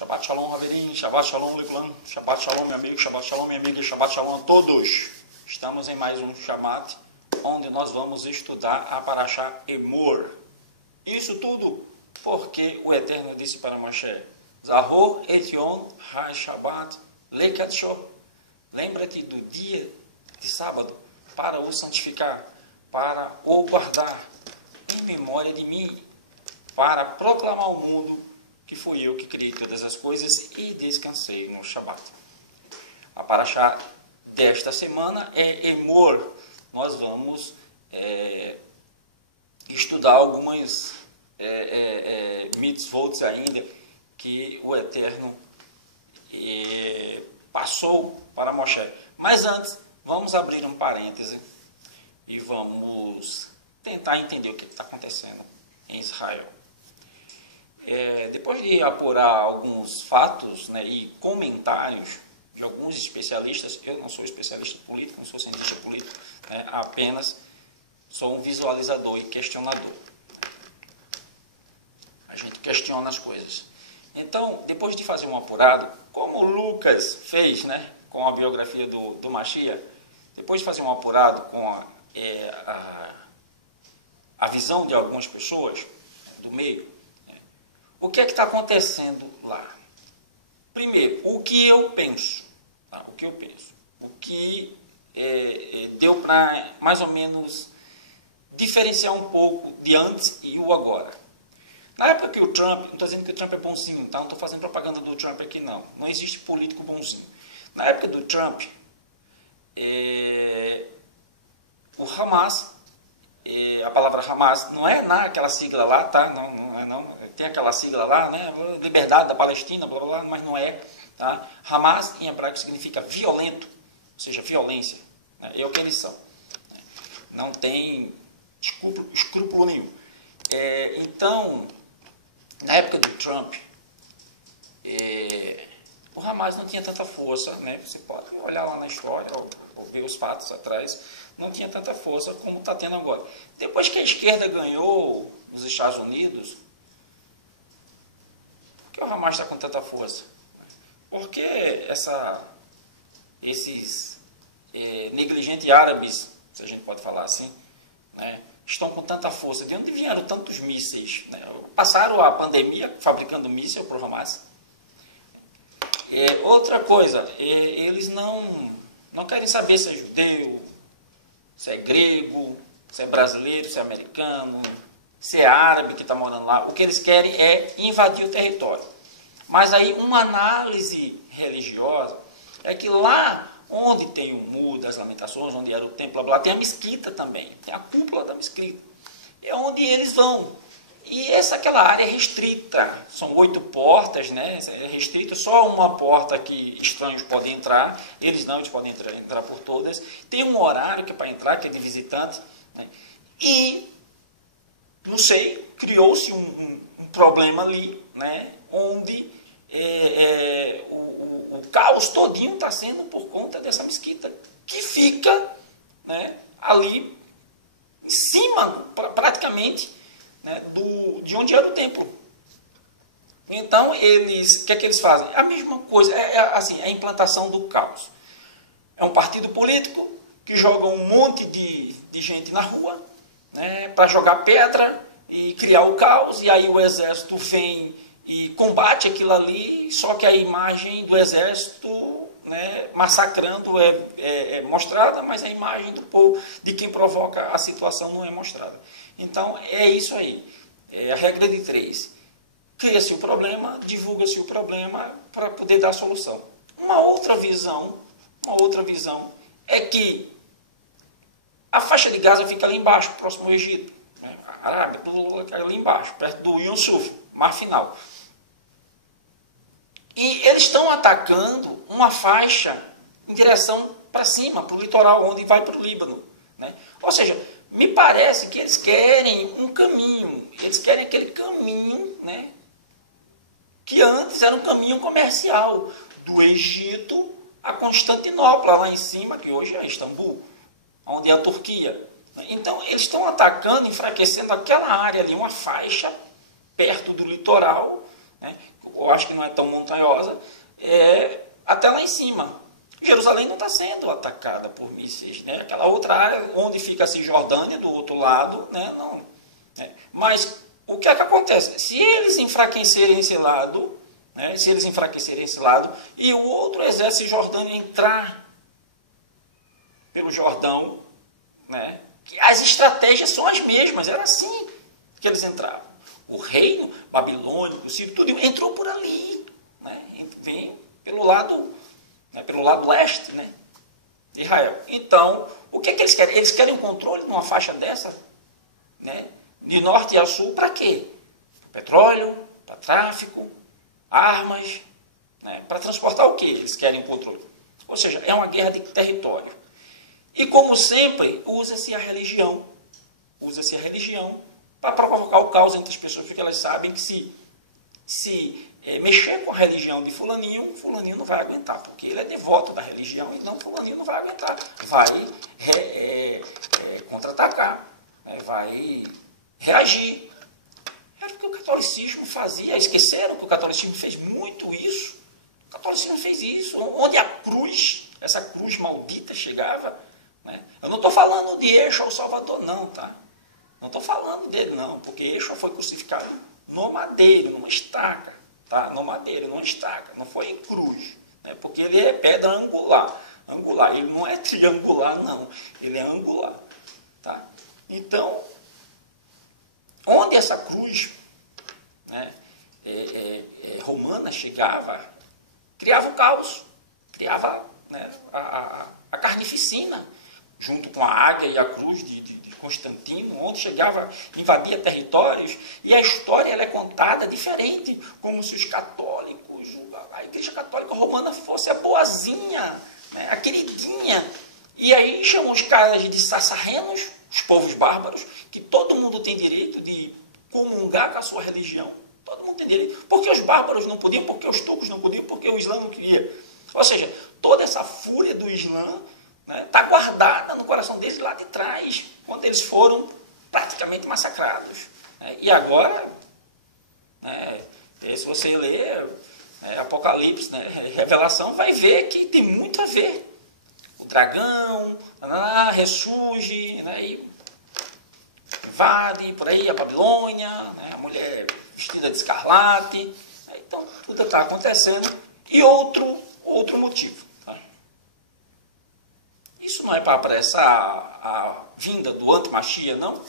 Shabbat Shalom, Haverim, Shabbat Shalom, Legulan, Shabbat Shalom, meu amigo, Shabbat Shalom, minha amiga, Shabbat Shalom a todos. Estamos em mais um Shabbat, onde nós vamos estudar a Parashá Emor. Isso tudo porque o Eterno disse para Moshe, Zahor et Yom ha-Shabbat lekadsho. Lembra-te do dia de sábado para o santificar, para o guardar, em memória de mim, para proclamar ao mundo que fui eu que criei todas as coisas e descansei no Shabat. A Parashá desta semana é Emor. Nós vamos estudar algumas mitzvot ainda que o Eterno passou para Moshe. Mas antes, vamos abrir um parêntese e vamos tentar entender o que está acontecendo em Israel. Depois de apurar alguns fatos, né, e comentários de alguns especialistas, eu não sou especialista político, não sou cientista político, né, apenas sou um visualizador e questionador. A gente questiona as coisas. Então, depois de fazer um apurado, como Lucas fez, né, com a biografia do Mashiach, depois de fazer um apurado com a visão de algumas pessoas do meio, o que é que está acontecendo lá? Primeiro, o que eu penso, tá? O que deu para mais ou menos diferenciar um pouco de antes e o agora. Na época que o Trump, não estou dizendo que o Trump é bonzinho, tá? Não estou fazendo propaganda do Trump aqui não, não existe político bonzinho. Na época do Trump, o Hamas, a palavra Hamas não é naquela sigla lá, tá? Não é não. Tem aquela sigla lá, né? Liberdade da Palestina, blá, blá, blá, mas não é. Tá? Hamas, em hebraico, significa violento, ou seja, violência. Né? É o que eles são. Não tem escrúpulo nenhum. Então, na época do Trump, o Hamas não tinha tanta força, né? Você pode olhar lá na história, ou ver os fatos atrás, não tinha tanta força como está tendo agora. Depois que a esquerda ganhou nos Estados Unidos, por que o Hamas está com tanta força? Por que esses negligentes árabes, se a gente pode falar assim, né, estão com tanta força? De onde vieram tantos mísseis? Né? Passaram a pandemia fabricando mísseis para o Hamas. Outra coisa, eles não querem saber se é judeu, se é grego, se é brasileiro, se é americano, se é árabe que está morando lá. O que eles querem é invadir o território. Mas aí uma análise religiosa é que lá onde tem o Muro das Lamentações, onde era o templo, lá tem a mesquita também, tem a cúpula da mesquita. É onde eles vão. E aquela área é restrita, são 8 portas, né? É restrito, só uma porta que estranhos podem entrar, eles podem entrar por todas. Tem um horário que é para entrar, que é de visitante, né? E, não sei, criou-se um problema ali, né? Onde o caos todinho está sendo por conta dessa mesquita, que fica, né, ali em cima, praticamente, né, de onde era o templo. Então, o que é que eles fazem? A mesma coisa, assim, a implantação do caos. É um partido político que joga um monte de gente na rua, né, para jogar pedra e criar o caos, e aí o exército vem e combate aquilo ali, só que a imagem do exército, né, massacrando é mostrada, mas a imagem do povo, de quem provoca a situação, não é mostrada. Então, é isso aí. É a regra de 3. Cria-se o problema, divulga-se o problema para poder dar a solução. Uma outra visão é que a faixa de Gaza fica ali embaixo, próximo ao Egito. Né? A Arábia, ali embaixo, perto do Yom Suf, mar final. E eles estão atacando uma faixa em direção para cima, para o litoral, onde vai para o Líbano. Né? Ou seja, me parece que eles querem um caminho, eles querem aquele caminho, né, que antes era um caminho comercial, do Egito a Constantinopla, lá em cima, que hoje é Istambul, onde é a Turquia. Então, eles estão atacando, enfraquecendo aquela área ali, uma faixa perto do litoral, né, eu acho que não é tão montanhosa, até lá em cima. Jerusalém não está sendo atacada por mísseis, né? Aquela outra área onde fica a Cisjordânia, do outro lado, né? Não, né? Mas o que é que acontece? Se eles enfraquecerem esse lado, né? Se eles enfraquecerem esse lado, e o outro exército Jordânia entrar pelo Jordão, né? As estratégias são as mesmas, era assim que eles entravam. O reino babilônico, Sírio, tudo entrou por ali, né? Vem pelo lado leste, né, de Israel. Então, o que é que eles querem? Eles querem um controle numa faixa dessa, né, de norte a sul, para quê? Petróleo, para tráfico, armas, né, para transportar o quê? Eles querem controle. Ou seja, é uma guerra de território. E como sempre, usa-se a religião. Usa-se a religião para provocar o caos entre as pessoas, porque elas sabem que se mexer com a religião de fulaninho não vai aguentar, porque ele é devoto da religião, então fulaninho não vai aguentar, vai contra-atacar, vai reagir. Era o que o catolicismo fazia, esqueceram que o catolicismo fez muito isso? O catolicismo fez isso, onde a cruz, essa cruz maldita chegava, né? Eu não estou falando de Yeshua o Salvador não, tá? Não estou falando dele não, porque Yeshua foi crucificado no madeiro, numa estaca, tá? No madeiro, numa estaca, não foi em cruz, né? Porque ele é pedra angular, ele não é triangular não, ele é angular, tá? Então, onde essa cruz, né, romana chegava, criava o caos, criava, né, a carnificina, junto com a águia e a cruz de Constantino, onde chegava, invadia territórios, e a história ela é contada diferente, como se os católicos, a Igreja Católica Romana fosse a boazinha, né, a queridinha, e aí chamam os caras de sassarrenos, os povos bárbaros, que todo mundo tem direito de comungar com a sua religião, todo mundo tem direito, porque os bárbaros não podiam, porque os turcos não podiam, porque o Islã não queria, ou seja, toda essa fúria do Islã está guardada no coração deles lá de trás, quando eles foram praticamente massacrados. E agora, se você ler Apocalipse, Revelação, vai ver que tem muito a ver. O dragão ressurge, e invade por aí a Babilônia, a mulher vestida de escarlate. Então, tudo está acontecendo. E outro motivo. Isso não é para apressar a vinda do antimachia, não?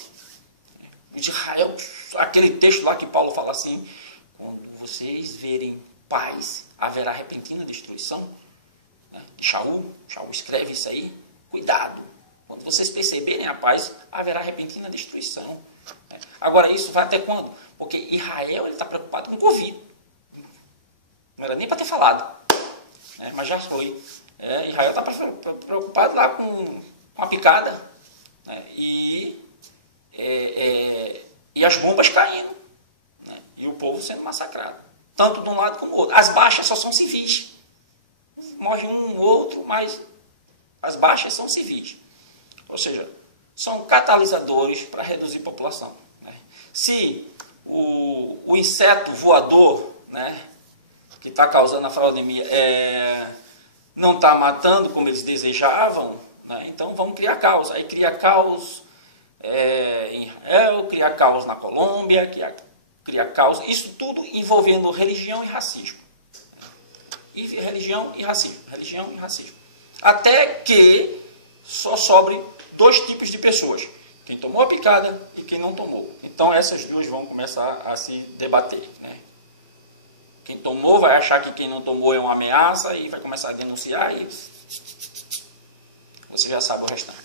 Israel, aquele texto lá que Paulo fala assim, quando vocês verem paz, haverá repentina destruição. Shaul escreve isso aí, cuidado. Quando vocês perceberem a paz, haverá repentina destruição. Agora, isso vai até quando? Porque Israel está preocupado com Covid. Não era nem para ter falado, mas já foi. Israel está preocupado lá com a picada, e as bombas caindo, e o povo sendo massacrado, tanto de um lado como do outro. As baixas só são civis, morre um ou outro, mas as baixas são civis, ou seja, são catalisadores para reduzir a população. Se o inseto voador, que está causando a fraudemia, não está matando como eles desejavam, então vamos criar caos. Aí cria caos em Israel, cria caos na Colômbia, cria caos, isso tudo envolvendo religião e racismo. Religião e racismo. Até que só sobre dois tipos de pessoas, quem tomou a picada e quem não tomou. Então essas duas vão começar a se debater, Quem tomou vai achar que quem não tomou é uma ameaça e vai começar a denunciar e você já sabe o restante.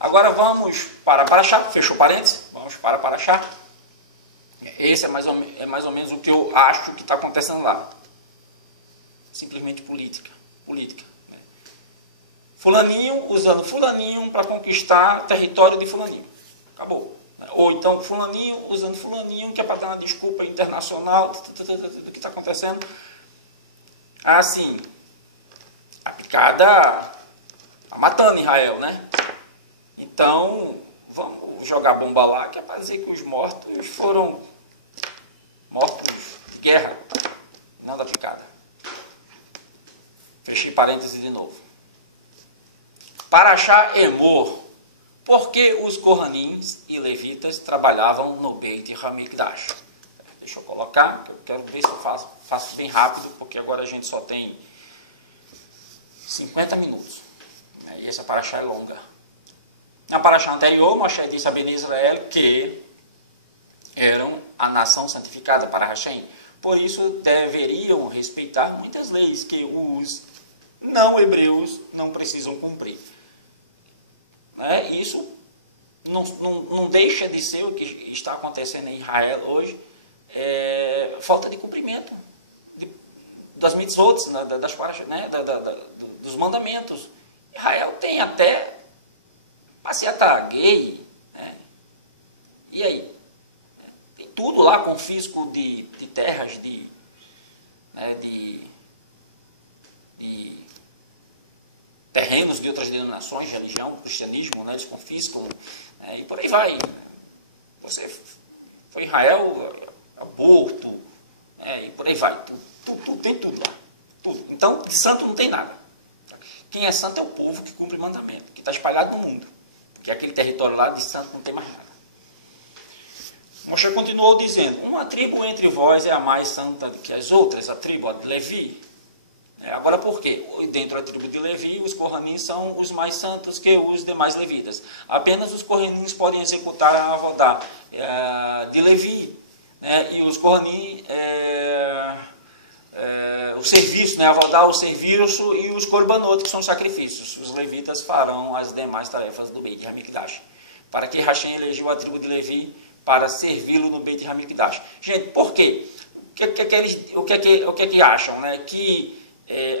Agora vamos para Paraxá, fechou parênteses, vamos para Paraxá. Esse é mais ou menos o que eu acho que está acontecendo lá. Simplesmente política. Fulaninho usando fulaninho para conquistar território de fulaninho. Acabou. Ou então fulaninho usando fulaninho, que é para dar uma desculpa internacional do que está acontecendo. Assim, a picada está matando Israel, Então, vamos jogar bomba lá, que é para dizer que os mortos foram mortos de guerra. aplicada. Fechei parênteses de novo. Parashá Emor. Por que os Kohanins e Levitas trabalhavam no Beit Hamikdash? Deixa eu colocar, eu quero ver se eu faço bem rápido, porque agora a gente só tem 50 minutos. E essa Parashá é longa. Na Parashá anterior, Moshe disse a Bnei Israel que eram a nação santificada para Hashem. Por isso, deveriam respeitar muitas leis que os não-hebreus não precisam cumprir. Isso não deixa de ser o que está acontecendo em Israel hoje, falta de cumprimento das mitzvot, dos mandamentos. Israel tem até passeata gay, né? E aí? Tem tudo lá, confisco de terras, de terrenos de outras denominações, religião, cristianismo, né? Eles confiscam, e por aí vai. Você foi Israel, aborto, e por aí vai. Tem tudo lá. Tudo. Então, de santo não tem nada. Quem é santo é o povo que cumpre mandamento, que está espalhado no mundo. Porque aquele território lá de santo não tem mais nada. Moshe continuou dizendo: uma tribo entre vós é a mais santa que as outras, a tribo de Levi. Agora por quê? Dentro da tribo de Levi, os Kohanins são os mais santos que os demais levitas. Apenas os Kohanins podem executar a avodá de Levi, né? E os Kohanim, o serviço, né? A avodá, o serviço, e os korbanot, que são sacrifícios. Os levitas farão as demais tarefas do Beit Hamikdash. Para que Hashem elegeu a tribo de Levi para servi-lo no Beit Hamikdash. Gente, por quê? O que é que acham, né? Que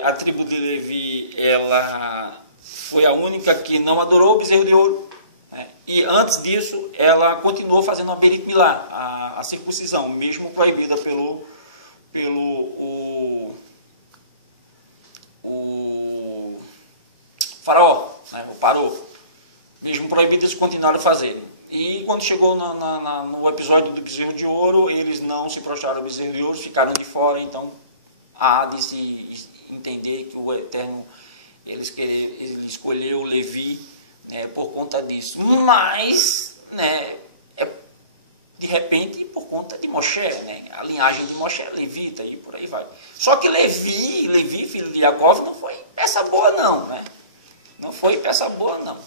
a tribo de Levi, ela foi a única que não adorou o bezerro de ouro, né? E antes disso ela continuou fazendo a Berit Milá, a circuncisão, mesmo proibida pelo faraó, né? O Paró, mesmo proibido, eles continuaram a fazer. E quando chegou no episódio do bezerro de ouro, eles não se prostraram ao bezerro de ouro, ficaram de fora. Então há de se entender que o Eterno ele escolheu Levi, né, por conta disso. Mas, né, de repente, por conta de Moshe, né, a linhagem de Moshe, levita, e por aí vai. Só que Levi, filho de Yaakov, não foi peça boa não, né? Não foi peça boa não.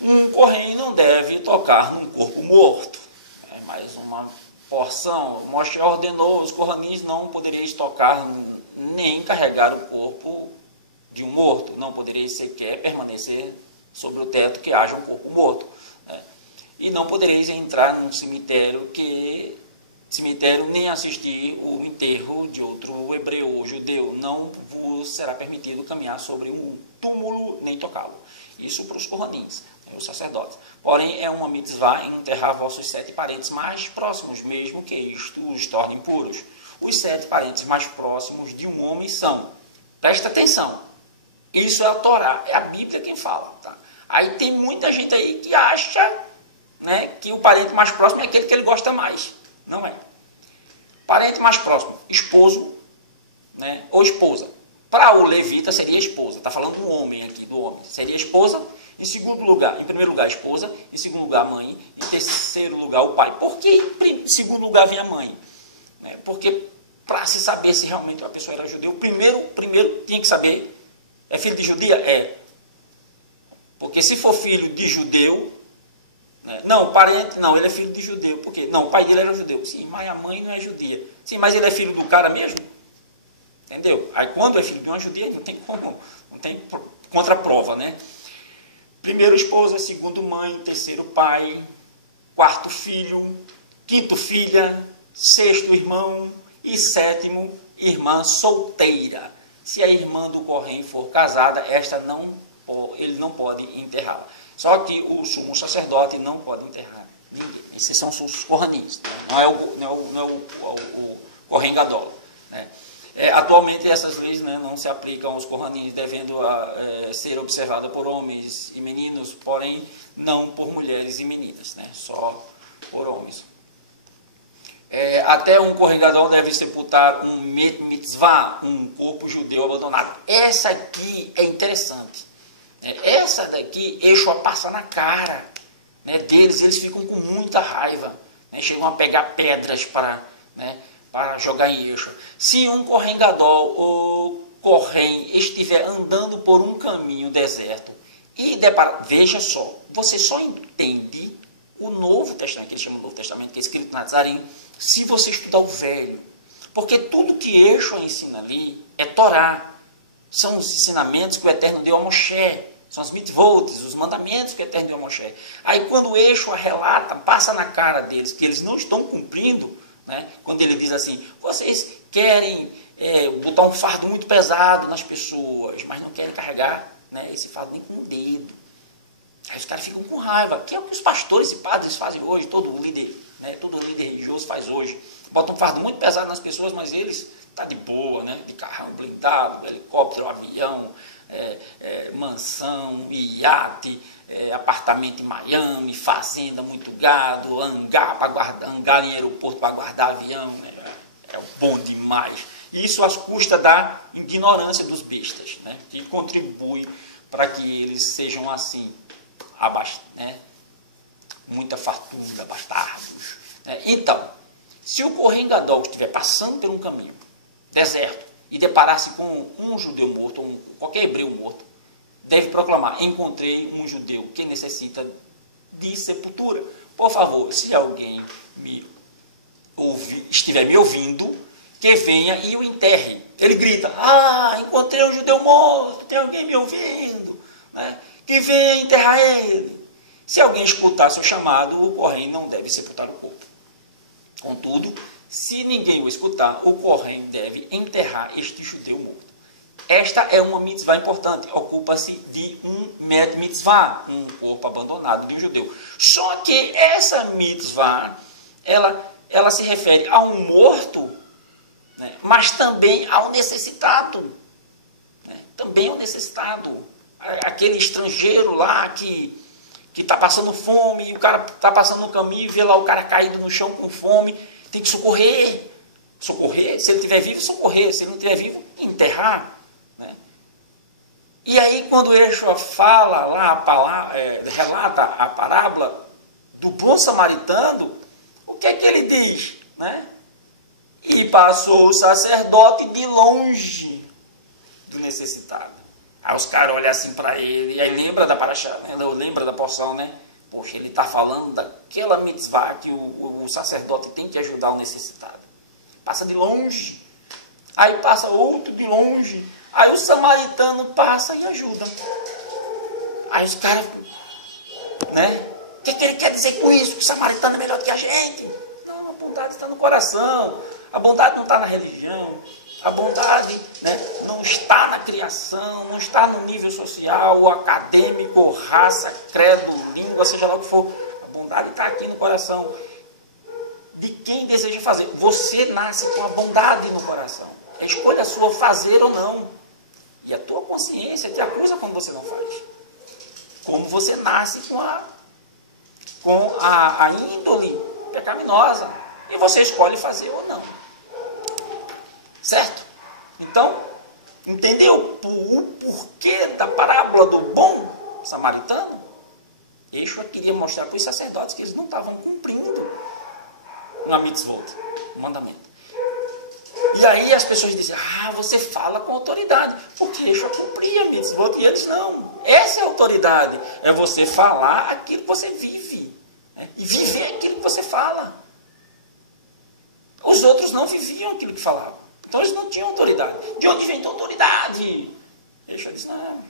Um Kohen não deve tocar num corpo morto. É mais uma porção. Moshe ordenou os Kohanins não poderiam tocar nem carregar o corpo de um morto. Não poderiam sequer permanecer sobre o teto que haja um corpo morto, né? E não podereis entrar num cemitério nem assistir o enterro de outro hebreu ou judeu. Não vos será permitido caminhar sobre um túmulo nem tocá-lo. Isso para os Kohanins, os sacerdotes. Porém, é uma mitzvah enterrar vossos 7 parentes mais próximos, mesmo que isto os torne impuros. Os 7 parentes mais próximos de um homem são, presta atenção, isso é a Torá, é a Bíblia quem fala, tá? Aí tem muita gente aí que acha, né, que o parente mais próximo é aquele que ele gosta mais. Não é. Parente mais próximo, esposo, né, ou esposa. Para o levita seria esposa. Está falando do homem aqui, do homem. Seria esposa. Em primeiro lugar, esposa. Em segundo lugar, mãe. Em terceiro lugar, o pai. Por que em segundo lugar vem a mãe? Porque para se saber se realmente a pessoa era judeu, primeiro tinha que saber, é filho de judia? É. Porque se for filho de judeu, né? Não, parente, não, ele é filho de judeu. Por quê? Não, o pai dele era judeu. Sim, mas a mãe não é judia. Sim, mas ele é filho do cara mesmo? Entendeu? Aí quando é filho de uma judia, não tem como, não tem contraprova, né? Primeiro esposa, segundo mãe, terceiro pai, quarto filho, quinto filha, sexto irmão e sétimo irmã solteira. Se a irmã do Kohen for casada, ele não pode enterrá-la. Só que o sumo sacerdote não pode enterrar ninguém. Esses são os Kohanins, não é o Kohen Gadol, né? Atualmente essas leis, né, não se aplicam aos Kohanins, devendo ser observadas por homens e meninos, porém não por mulheres e meninas, né, só por homens. Até um Kohen Gadol deve sepultar um mitzvah, um corpo judeu abandonado. Essa aqui é interessante. Essa daqui, Yeshua passa na cara, né, deles, eles ficam com muita raiva, né, chegam a pegar pedras para jogar em Yeshua. Se um Kohen Gadol ou Kohen estiver andando por um caminho deserto e veja só, você só entende o Novo Testamento, que eles chamam de Novo Testamento, que é escrito na Tzarim, se você estudar o Velho. Porque tudo que Yeshua ensina ali é Torá. São os ensinamentos que o Eterno deu a Moshe. São os mitvot, os mandamentos que o Eterno deu a Moshe. Aí quando Yeshua relata, passa na cara deles que eles não estão cumprindo, né? Quando ele diz assim, vocês querem botar um fardo muito pesado nas pessoas, mas não querem carregar, né, esse fardo nem com o dedo. Aí os caras ficam com raiva, que é o que os pastores e padres fazem hoje, todo líder religioso faz hoje. Bota um fardo muito pesado nas pessoas, mas eles tá de boa, né? De carrão blindado, helicóptero, avião, mansão, iate, apartamento em Miami, fazenda, muito gado, hangar em aeroporto para guardar avião. É bom demais. Isso às custas da ignorância dos bestas, né? Que contribui para que eles sejam assim, né? Muita fartura, bastardos. Então, se o Kohen Gadol estiver passando por um caminho deserto e deparar-se com um judeu morto, ou qualquer hebreu morto, deve proclamar, encontrei um judeu que necessita de sepultura. Por favor, se alguém estiver me ouvindo, que venha e o enterre. Ele grita, encontrei um judeu morto, tem alguém me ouvindo, né? Que venha enterrar ele. Se alguém escutar seu chamado, o Kohen não deve sepultar o corpo. Contudo, se ninguém o escutar, o Kohen deve enterrar este judeu morto. Esta é uma mitzvah importante, ocupa-se de um mitzvah, um corpo abandonado de um judeu. Só que essa mitzvah, ela se refere a um morto, né, mas também ao necessitado. Né, também ao necessitado. Aquele estrangeiro lá que está passando fome, e o cara está passando no caminho e vê lá o cara caído no chão com fome, tem que socorrer. Socorrer, se ele estiver vivo, socorrer. Se ele não estiver vivo, enterrar. Né? E aí, quando Yeshua fala lá, relata a parábola do bom samaritano, o que é que ele diz? Né? E passou o sacerdote de longe do necessitado. Aí os caras olham assim para ele, e aí lembra da paraxá, né? Lembra da porção, né? Poxa, ele está falando daquela mitzvah que o sacerdote tem que ajudar o necessitado. Passa de longe. Aí passa outro de longe. Aí o samaritano passa e ajuda. Aí os caras, né? O que ele quer dizer com isso? Que o samaritano é melhor do que a gente? Não, a bondade está no coração. A bondade não está na religião. A bondade, né, não está na criação, não está no nível social, acadêmico, raça, credo, língua, seja lá o que for. A bondade está aqui no coração de quem deseja fazer. Você nasce com a bondade no coração. É escolha sua fazer ou não. E a tua consciência te acusa quando você não faz. Como você nasce com a índole pecaminosa. E você escolhe fazer ou não. Certo? Então, entendeu o porquê da parábola do bom samaritano? Yeshua queria mostrar para os sacerdotes que eles não estavam cumprindo uma mitzvot, um mandamento. E aí as pessoas dizem, você fala com autoridade, porque Yeshua cumpria a mitzvot, e eles não. Essa é a autoridade, é você falar aquilo que você vive, né? E viver aquilo que você fala. Os outros não viviam aquilo que falavam. Então eles não tinham autoridade. De onde vem a autoridade? Yeshua disse, não,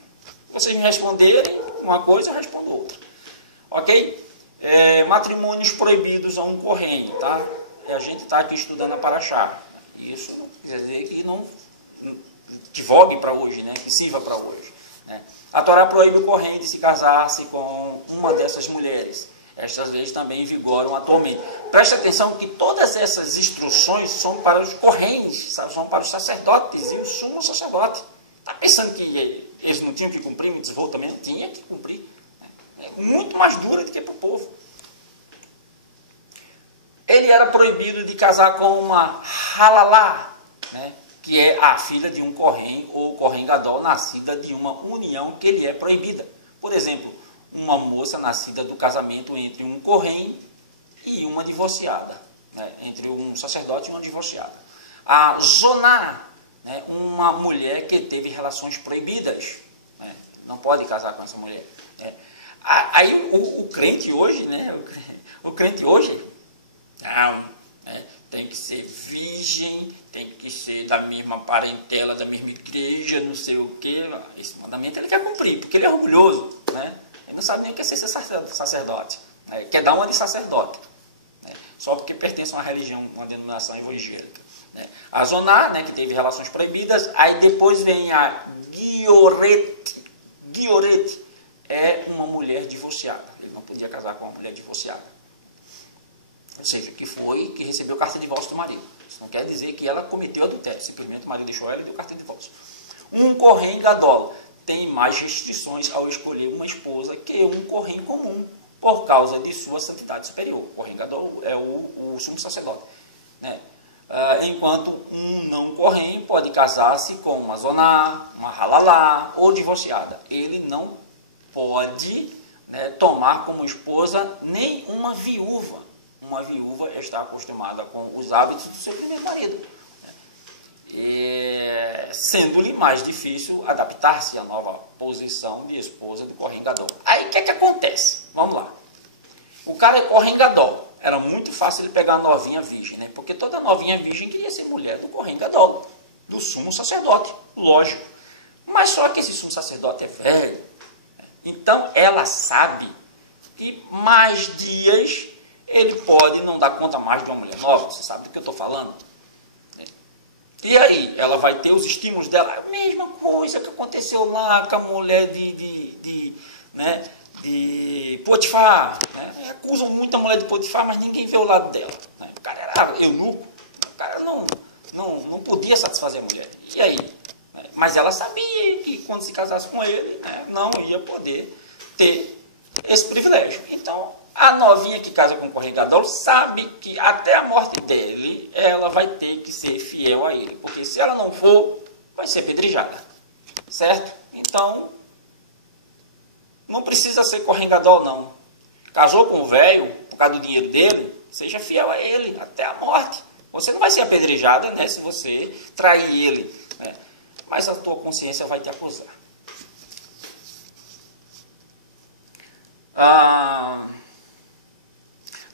vocês me responderem uma coisa, eu respondo outra. Ok? Matrimônios proibidos a um Kohen, tá? A gente está aqui estudando a paraxá. Isso não quer dizer que não que vogue para hoje, né? Que sirva para hoje. Né? A Torá proíbe o Kohen de se casar-se com uma dessas mulheres. Estas leis também vigoram atualmente. Preste atenção que todas essas instruções são para os Kohens, são para os sacerdotes e o sumo sacerdote. Está pensando que eles não tinham que cumprir mitzvot também? Não tinha que cumprir. É muito mais dura do que para o povo. ele era proibido de casar com uma halalá, né, que é a filha de um Kohen ou Kohen Gadol, nascida de uma união que lhe é proibida. Por exemplo, uma moça nascida do casamento entre um Kohen e uma divorciada, né, entre um sacerdote e uma divorciada. A zoná, né, uma mulher que teve relações proibidas, né, não pode casar com essa mulher. Né. Aí o crente hoje, né, o crente hoje, não, né, tem que ser virgem, tem que ser da mesma parentela, da mesma igreja, não sei o quê. Esse mandamento ele quer cumprir, porque ele é orgulhoso, né? Ele não sabe nem o que é ser sacerdote, né? Quer dar uma de sacerdote, né? Só porque pertence a uma religião, uma denominação evangélica, né? A zoná, né, que teve relações proibidas. Aí depois vem a guiorete. Guiorete é uma mulher divorciada. Ele não podia casar com uma mulher divorciada. Ou seja, que recebeu carta de divórcio do marido. Isso não quer dizer que ela cometeu adultério. Simplesmente o marido deixou ela e deu carta de divórcio. Um Kohen Gadol tem mais restrições ao escolher uma esposa que um Kohen comum, por causa de sua santidade superior. O Kohen Gadol é o sumo sacerdote, né? Enquanto um não Kohen pode casar-se com uma zoná, uma halalá ou divorciada. Ele não pode, né, tomar como esposa nem uma viúva. Uma viúva está acostumada com os hábitos do seu primeiro marido, né? Sendo-lhe mais difícil adaptar-se à nova posição de esposa do Kohen Gadol. Aí o que é que acontece? Vamos lá. O cara é Kohen Gadol. Era muito fácil ele pegar a novinha virgem, né? Porque toda novinha virgem queria ser mulher do Kohen Gadol, do sumo sacerdote, lógico. Mas só que esse sumo sacerdote é velho. Então ela sabe que mais dias ele pode não dar conta mais de uma mulher nova. Você sabe do que eu estou falando? E aí, ela vai ter os estímulos dela. A mesma coisa que aconteceu lá com a mulher de Potifar. Né? Acusam muito a mulher de Potifar, mas ninguém vê o lado dela. Né? O cara era eunuco. O cara não podia satisfazer a mulher. E aí? Mas ela sabia que quando se casasse com ele, né, não ia poder ter esse privilégio. Então, a novinha que casa com o Kohen Gadol sabe que até a morte dele, ela vai ter que ser fiel a ele. Porque se ela não for, vai ser apedrejada. Certo? Então, não precisa ser Kohen Gadol, não. Casou com o velho, por causa do dinheiro dele, seja fiel a ele até a morte. Você não vai ser apedrejada, né, se você trair ele, né? Mas a tua consciência vai te acusar.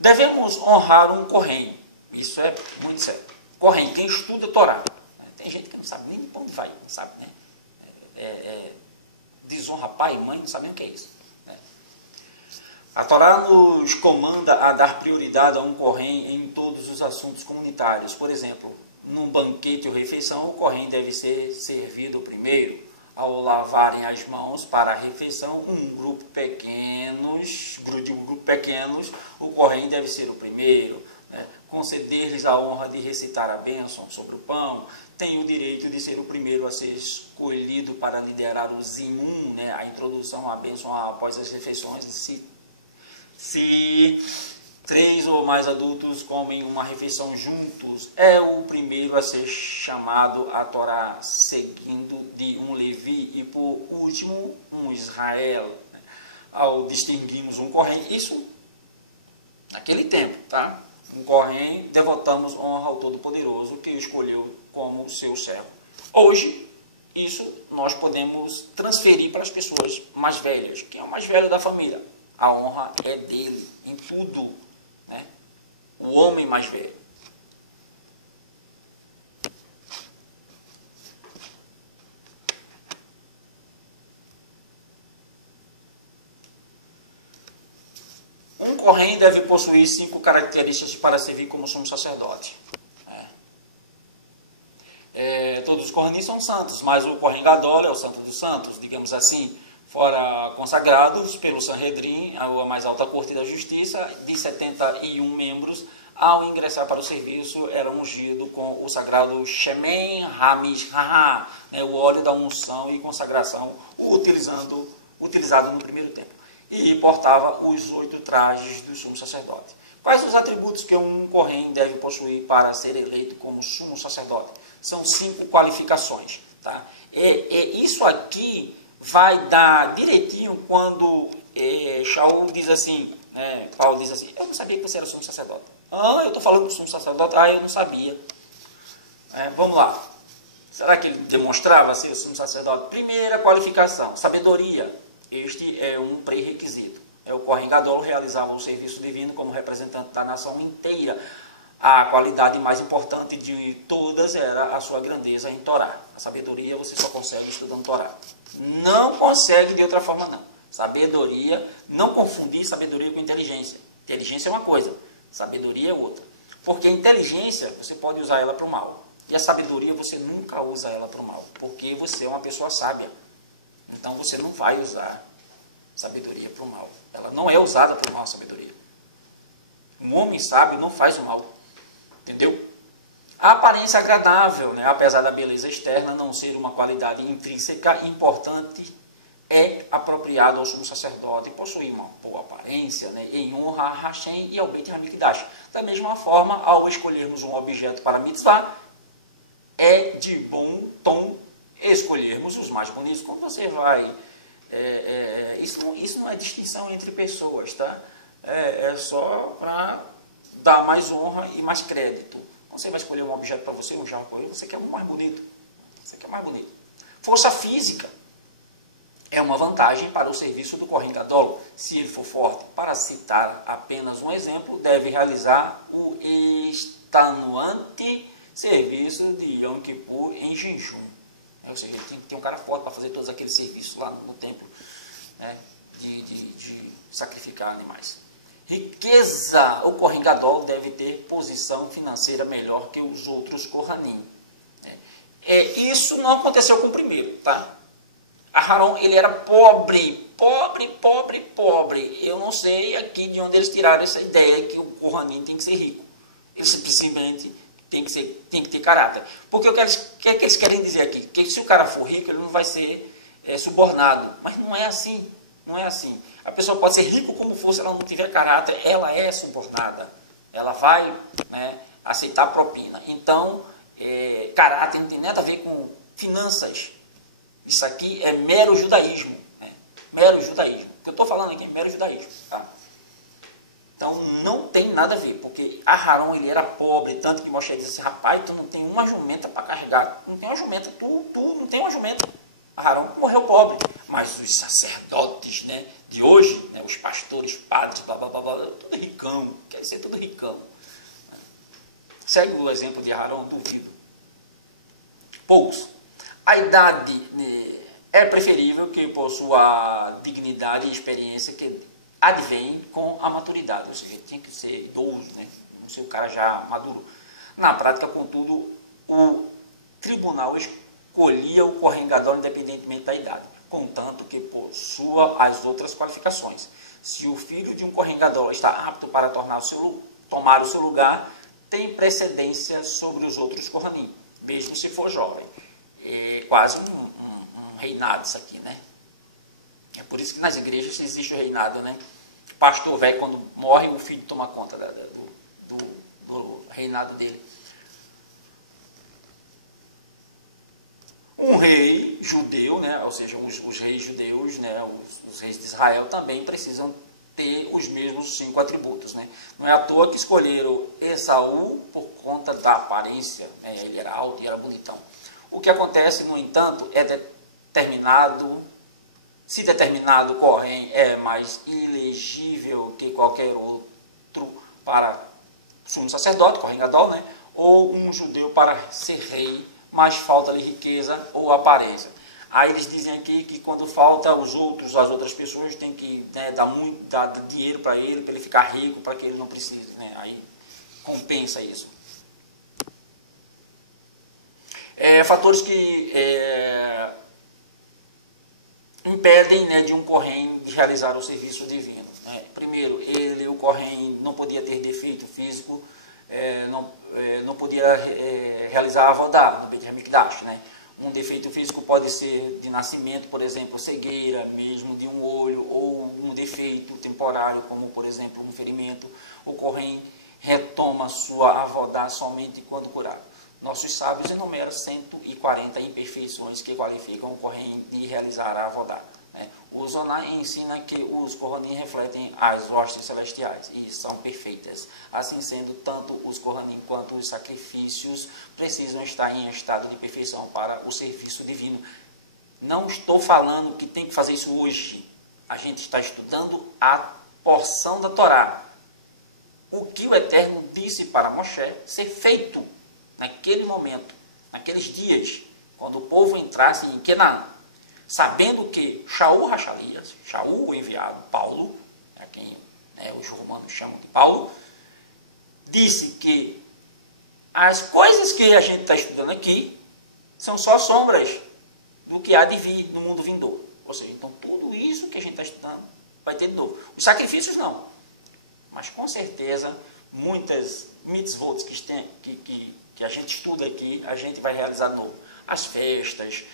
Devemos honrar um Kohen. Isso é muito sério. Kohen, quem estuda a Torá. Tem gente que não sabe nem para onde vai, não sabe, né? Desonra pai e mãe, não sabe nem o que é isso, né? A Torá nos comanda a dar prioridade a um Kohen em todos os assuntos comunitários. Por exemplo, num banquete ou refeição, o Kohen deve ser servido primeiro. Ao lavarem as mãos para a refeição, grupo pequenos, o Kohen deve ser o primeiro, né? Conceder-lhes a honra de recitar a bênção sobre o pão, tem o direito de ser o primeiro a ser escolhido para liderar o zimun, né? A introdução à bênção após as refeições. Se 3 ou mais adultos comem uma refeição juntos, é o primeiro a ser chamado a Torá, seguindo de um Levi e, por último, um Israel. Ao distinguirmos um Kohen, isso naquele tempo, tá? Um Kohen, devotamos honra ao Todo-Poderoso que o escolheu como seu servo. Hoje, isso nós podemos transferir para as pessoas mais velhas. Quem é o mais velho da família? A honra é dele, em tudo. Né? O homem mais velho. Um Kohen deve possuir 5 características para servir como sumo sacerdote. Todos os Kohanim são santos, mas o Kohen Gadol é o santo dos santos, digamos assim. Fora consagrados pelo Sanhedrin, a mais alta corte da justiça, de 71 membros, ao ingressar para o serviço, era ungido com o sagrado Shemen HaMishraha, né, o óleo da unção e consagração, utilizado no primeiro tempo. e portava os 8 trajes do sumo sacerdote. Quais os atributos que um Kohen deve possuir para ser eleito como sumo sacerdote? São 5 qualificações. Tá? Isso aqui vai dar direitinho quando Shaul diz assim, Paulo diz assim, eu não sabia que você era sumo sacerdote. Eu estou falando do sumo sacerdote, eu não sabia. Vamos lá. Será que ele demonstrava ser o sumo sacerdote? Primeira qualificação, sabedoria. Este é um pré-requisito. O Kohen Gadol realizava o serviço divino como representante da nação inteira. A qualidade mais importante de todas era a sua grandeza em Torá. A sabedoria você só consegue estudando Torá. Não consegue de outra forma, não. Sabedoria, não confundir sabedoria com inteligência. Inteligência é uma coisa, sabedoria é outra. Porque a inteligência, você pode usar ela para o mal. E a sabedoria, você nunca usa ela para o mal. Porque você é uma pessoa sábia. Então, você não vai usar sabedoria para o mal. Ela não é usada para o mal, a sabedoria. Um homem sábio não faz o mal. Entendeu? A aparência agradável, né? Apesar da beleza externa não ser uma qualidade intrínseca importante, é apropriado ao sumo sacerdote possuir uma boa aparência, né? Em honra a Hashem e ao Beit HaMikdash. Da mesma forma, ao escolhermos um objeto para mitzvah, é de bom tom escolhermos os mais bonitos. Quando você vai... Isso não é distinção entre pessoas, tá? É só para dar mais honra e mais crédito. Quando você vai escolher um objeto para você, um jarro, você quer um mais bonito. Você quer mais bonito. Força física é uma vantagem para o serviço do Kohen Gadol. Se ele for forte, para citar apenas um exemplo, deve realizar o extenuante serviço de Yom Kippur em jejum. Ou seja, ele tem que ter um cara forte para fazer todos aqueles serviços lá no templo, né, de sacrificar animais. Riqueza. O Kohen Gadol deve ter posição financeira melhor que os outros Kohanim. Isso não aconteceu com o primeiro, tá? Aharon, ele era pobre. Eu não sei aqui de onde eles tiraram essa ideia que o Kohanim tem que ser rico. Ele simplesmente tem que ter caráter. Porque o que eles querem dizer aqui? Que se o cara for rico, ele não vai ser subornado. Mas não é assim. Não é assim. A pessoa pode ser rico como for, se ela não tiver caráter, ela é subornada. Ela vai, né, aceitar propina. Então, caráter não tem nada a ver com finanças. Isso aqui é mero judaísmo. Né? Mero judaísmo. O que eu estou falando aqui é mero judaísmo. Tá? Então, não tem nada a ver. Porque Aharon, ele era pobre. Tanto que Moshe disse assim, rapaz, tu não tem uma jumenta para carregar. Não tem uma jumenta. Tu não tem uma jumenta. Aharon morreu pobre. Mas os sacerdotes, né, de hoje, né, os pastores, padres, blá, blá, blá, blá, tudo ricão. Quer ser tudo ricão. Segue o exemplo de Aharon, duvido. Poucos. A idade, né, é preferível que possua dignidade e experiência que advém com a maturidade. Ou seja, tinha que ser idoso, né? Não ser o cara já maduro. Na prática, contudo, o tribunal escolhia o Kohen Gadol independentemente da idade, contanto que possua as outras qualificações. Se o filho de um Kohen Gadol está apto para tomar o seu lugar, tem precedência sobre os outros Kohanim, mesmo se for jovem. É quase um reinado isso aqui, né? É por isso que nas igrejas existe o reinado, né? O pastor velho, quando morre, o filho toma conta do reinado dele. Um rei judeu, né? Ou seja, os reis judeus, né? Os reis de Israel também precisam ter os mesmos 5 atributos, né? Não é à toa que escolheram Esaú por conta da aparência, né? Ele era alto e era bonitão. O que acontece, no entanto, se determinado Kohen é mais ilegível que qualquer outro para sumo sacerdote, Kohen Gadol, né? Ou um judeu para ser rei, mas falta-lhe riqueza ou aparência. Aí eles dizem aqui que quando falta as outras pessoas tem que, né, dar dinheiro para ele ficar rico, para que ele não precise, né? Aí compensa isso. Fatores que impedem, né, de um Kohen de realizar o serviço divino. Né? Primeiro, o Kohen não podia ter defeito físico, não podia realizar a Avodah no Beit HaMikdash, né? Um defeito físico pode ser de nascimento, por exemplo, cegueira mesmo de um olho, ou um defeito temporário, como por exemplo um ferimento. O corrém retoma sua avodá somente quando curado. Nossos sábios enumeram 140 imperfeições que qualificam o corrém de realizar a avodá. O Zoná ensina que os Kohanim refletem as hostes celestiais e são perfeitas. Assim sendo, tanto os Kohanim quanto os sacrifícios precisam estar em estado de perfeição para o serviço divino. Não estou falando que tem que fazer isso hoje. A gente está estudando a porção da Torá. O que o Eterno disse para Moshe ser feito naquele momento, naqueles dias, quando o povo entrasse em Canaã. Sabendo que Shaul Rachalias, Shaul o enviado, Paulo, a quem os romanos chamam de Paulo, disse que as coisas que a gente está estudando aqui são só sombras do que há de vir no mundo vindouro. Ou seja, então tudo isso que a gente está estudando vai ter de novo. Os sacrifícios não, mas com certeza muitas mitzvot que a gente estuda aqui, a gente vai realizar de novo. As festas,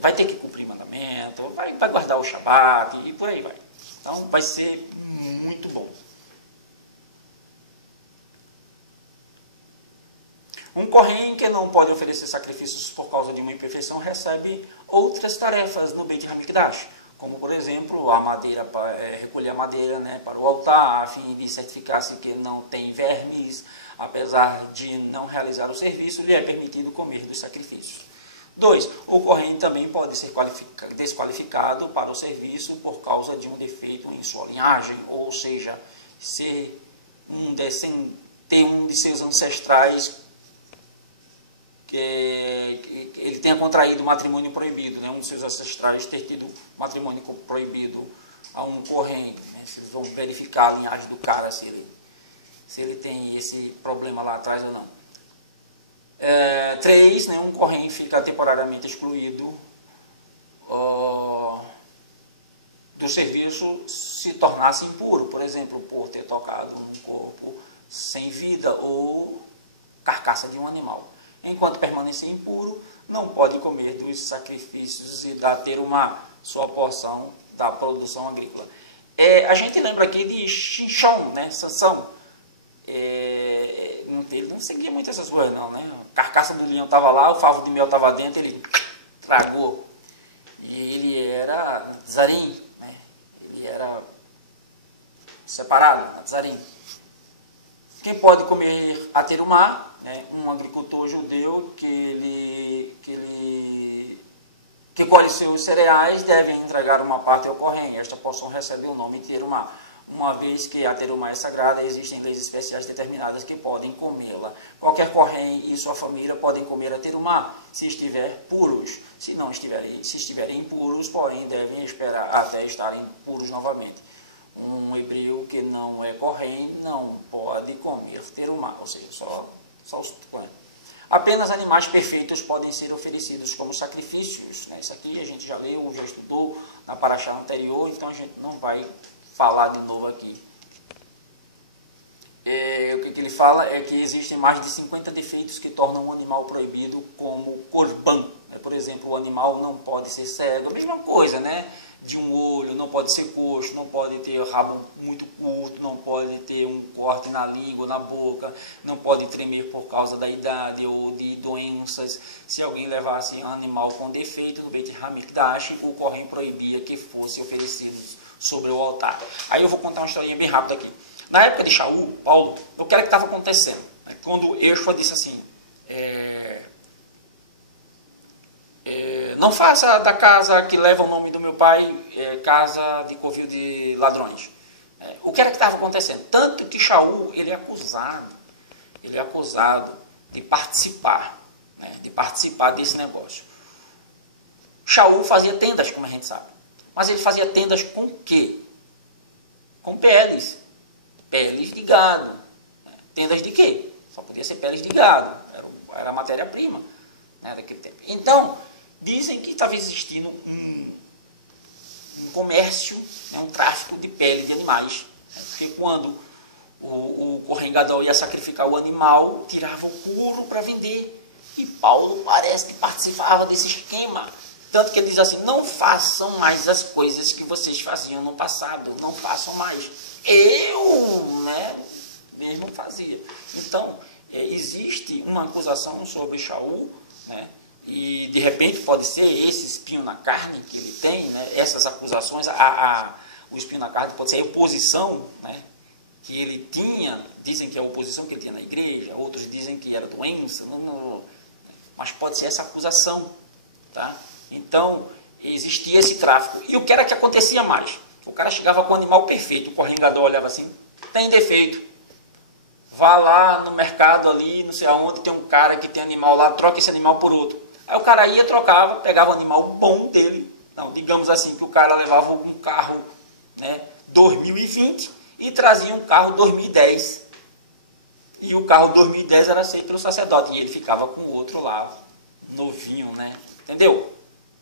vai ter que cumprir mandamento, vai guardar o Shabat e por aí vai. Então vai ser muito bom. Um corrém que não pode oferecer sacrifícios por causa de uma imperfeição recebe outras tarefas no Beit HaMikdash, como por exemplo a madeira, recolher a madeira para o altar, a fim de certificar-se que não tem vermes. Apesar de não realizar o serviço, lhe é permitido comer dos sacrifícios. 2. O corrém também pode ser desqualificado para o serviço por causa de um defeito em sua linhagem, ou seja, ter um de seus ancestrais que ele tenha contraído matrimônio proibido, um de seus ancestrais ter tido matrimônio proibido a um corrém. Vocês vão verificar a linhagem do cara, se ele tem esse problema lá atrás ou não. 3, um corrém fica temporariamente excluído do serviço se tornasse impuro, por exemplo, por ter tocado um corpo sem vida ou carcaça de um animal. Enquanto permanecer impuro, não pode comer dos sacrifícios e ter uma sua porção da produção agrícola. A gente lembra aqui de Shinshon, Sansão. Ele não seguia muito essas coisas não, A carcaça do leão estava lá, o favo de mel estava dentro, ele tragou. E ele era Zarim, Ele era separado, Zarim. Quem pode comer a terumá, um agricultor judeu que colhe seus cereais deve entregar uma parte ao corrém. Esta porção recebe o nome de terumá. Uma vez que a terumá é sagrada, existem leis especiais determinadas que podem comê-la. Qualquer corrém e sua família podem comer a terumá, se estiver puros. Se estiverem impuros, porém, devem esperar até estarem puros novamente. Um hebreu que não é corrém não pode comer terumá, ou seja, só os corrém. Apenas animais perfeitos podem ser oferecidos como sacrifícios. Isso aqui a gente já leu, já estudou na paraxá anterior, então a gente não vai falar de novo aqui. O que ele fala é que existem mais de 50 defeitos que tornam um animal proibido como corban. Por exemplo, o animal não pode ser cego, a mesma coisa, de um olho, não pode ser coxo, não pode ter rabo muito curto, não pode ter um corte na língua, na boca, não pode tremer por causa da idade ou de doenças. Se alguém levasse um animal com defeito no Beit HaMikdash, o corrém proibia que fosse oferecido sobre o altar. Aí eu vou contar uma historinha bem rápida aqui. Na época de Shaul, Paulo, o que era que estava acontecendo? Quando Yeshua disse assim, não faça da casa que leva o nome do meu pai casa de covil de ladrões. O que era que estava acontecendo? Tanto que Shaul, ele é acusado de participar desse negócio. Shaul fazia tendas, como a gente sabe. Mas ele fazia tendas com o quê? Com peles de gado. Tendas de quê? Só podia ser peles de gado. Era a matéria-prima daquele tempo. Então, dizem que estava existindo um comércio, um tráfico de pele de animais. Porque quando o Kohen Gadol ia sacrificar o animal, tirava o couro para vender. E Paulo parece que participava desse esquema. Tanto que ele diz assim, não façam mais as coisas que vocês faziam no passado. Não façam mais. Eu, mesmo fazia. Então, existe uma acusação sobre Shaul, né? E de repente pode ser esse espinho na carne que ele tem, né? Essas acusações, o espinho na carne pode ser a oposição, né? Que ele tinha, dizem que é a oposição que ele tinha na igreja, outros dizem que era doença, mas pode ser essa acusação, tá? Então, existia esse tráfico. E o que era que acontecia mais? O cara chegava com o animal perfeito, o correngador olhava assim, tem defeito. Vá lá no mercado ali, não sei aonde, tem um cara que tem animal lá, troca esse animal por outro. Aí o cara ia, trocava, pegava o animal bom dele. Não, digamos assim, que o cara levava um carro, 2020 e trazia um carro 2010. E o carro 2010 era aceito pelo sacerdote. E ele ficava com o outro lá, novinho, né? Entendeu?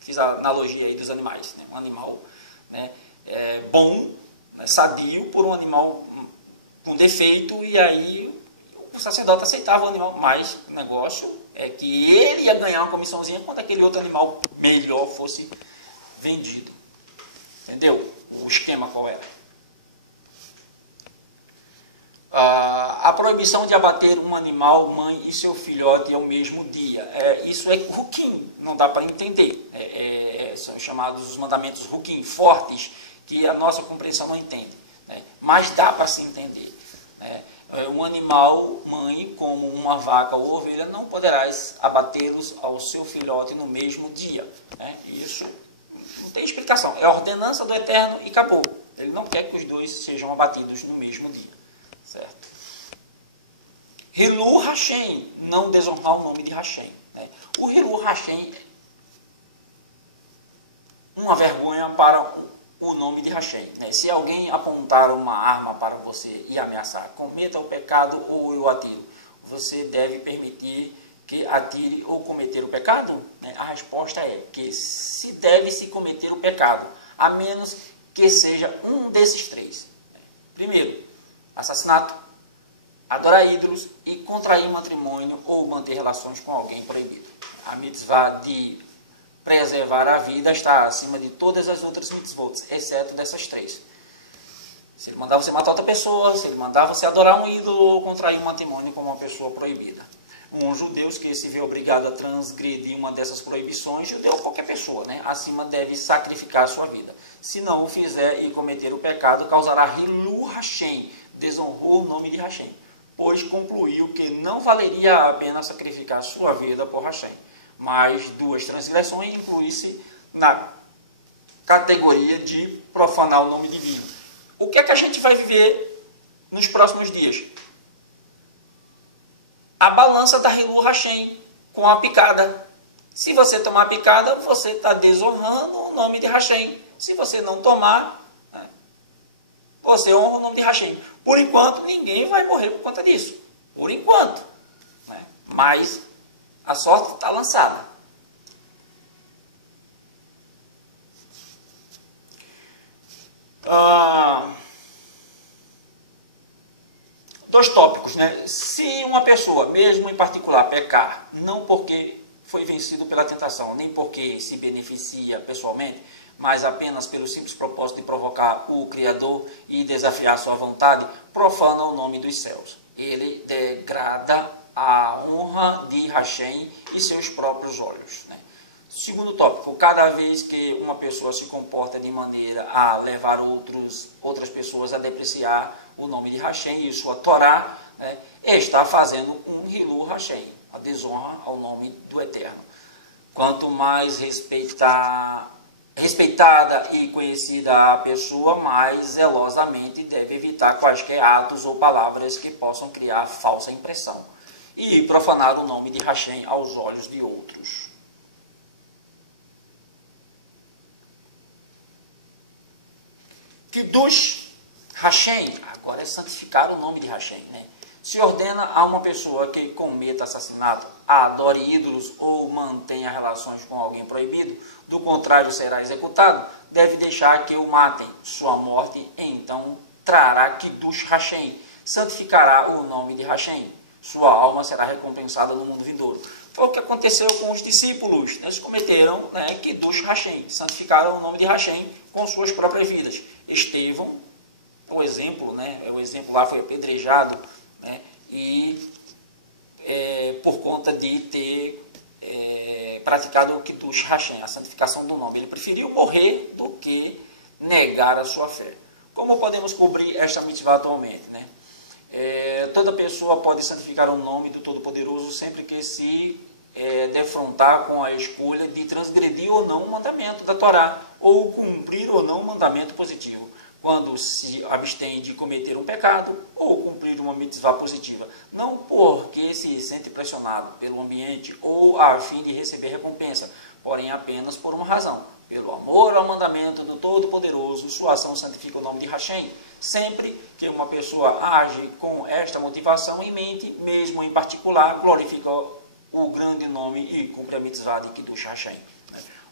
Fiz a analogia aí dos animais. Né? Um animal bom, sadio, por um animal com defeito. E aí o sacerdote aceitava o animal. Mas o negócio é que ele ia ganhar uma comissãozinha quando aquele outro animal melhor fosse vendido. Entendeu? O esquema qual era? A proibição de abater um animal, mãe e seu filhote ao mesmo dia. Isso é ruquim, não dá para entender. São chamados os mandamentos ruquim, fortes, que a nossa compreensão não entende. Né? Mas dá para se entender. Né? Um animal, mãe, como uma vaca ou ovelha, não poderás abatê-los ao seu filhote no mesmo dia. Né? Isso não tem explicação. É a ordenança do Eterno e acabou. Ele não quer que os dois sejam abatidos no mesmo dia. Certo? Hilu Hashem, não desonrar o nome de Hashem. Né? O Hilu Hashem, uma vergonha para o nome de Hashem. Né? Se alguém apontar uma arma para você e ameaçar, cometa o pecado ou eu atiro, você deve permitir que atire ou cometer o pecado? Né? A resposta é que se deve se cometer o pecado, a menos que seja um desses três. Primeiro, assassinato, adorar ídolos e contrair matrimônio ou manter relações com alguém proibido. A mitzvah de preservar a vida está acima de todas as outras mitzvot, exceto dessas três. Se ele mandar você matar outra pessoa, se ele mandar você adorar um ídolo ou contrair um matrimônio com uma pessoa proibida. Um judeu que se vê obrigado a transgredir uma dessas proibições, judeu ou qualquer pessoa, acima deve sacrificar a sua vida. Se não o fizer e cometer o pecado, causará Hilu Hashem, desonrou o nome de Hashem, pois concluiu que não valeria a pena sacrificar sua vida por Hashem. Mas duas transgressões incluem-se na categoria de profanar o nome divino. O que é que a gente vai viver nos próximos dias? A balança da Hilu Hashem com a picada. Se você tomar a picada, você está desonrando o nome de Hashem. Se você não tomar, você honra o nome de Hashem. Por enquanto, ninguém vai morrer por conta disso. Por enquanto. Mas a sorte está lançada. Dois tópicos. Se uma pessoa, mesmo em particular, pecar, não porque foi vencido pela tentação, nem porque se beneficia pessoalmente, mas apenas pelo simples propósito de provocar o Criador e desafiar sua vontade, profana o nome dos céus. Ele degrada a honra de Hashem e seus próprios olhos. Segundo tópico, cada vez que uma pessoa se comporta de maneira a levar outras pessoas a depreciar o nome de Hashem e sua Torá, está fazendo um Hilu Hashem, a desonra ao nome do Eterno. Quanto mais respeitada e conhecida a pessoa, mais zelosamente deve evitar quaisquer atos ou palavras que possam criar falsa impressão e profanar o nome de Hashem aos olhos de outros. Kiddush Hashem, agora é santificar o nome de Hashem. Se ordena a uma pessoa que cometa assassinato, adore ídolos ou mantenha relações com alguém proibido, do contrário será executado, deve deixar que o matem. Sua morte então trará Kiddush Hashem, santificará o nome de Hashem. Sua alma será recompensada no mundo vindouro. Foi o que aconteceu com os discípulos. Eles cometeram, né, Kiddush Hashem, santificaram o nome de Hashem com suas próprias vidas. Estevão, o exemplo, né, o exemplo lá foi apedrejado, né, e por conta de ter praticado o Kiddush Hashem, a santificação do nome. Ele preferiu morrer do que negar a sua fé. Como podemos cobrir esta mitzvah atualmente, né? Toda pessoa pode santificar o nome do Todo-Poderoso sempre que se defrontar com a escolha de transgredir ou não o mandamento da Torá, ou cumprir ou não o mandamento positivo, quando se abstém de cometer um pecado ou cumprir uma mitzvah positiva, não porque se sente pressionado pelo ambiente ou a fim de receber recompensa, porém apenas por uma razão: pelo amor ao mandamento do Todo-Poderoso, sua ação santifica o nome de Hashem. Sempre que uma pessoa age com esta motivação em mente, mesmo em particular, glorifica o grande nome e cumpre a mitzvah de Kiddush Hashem.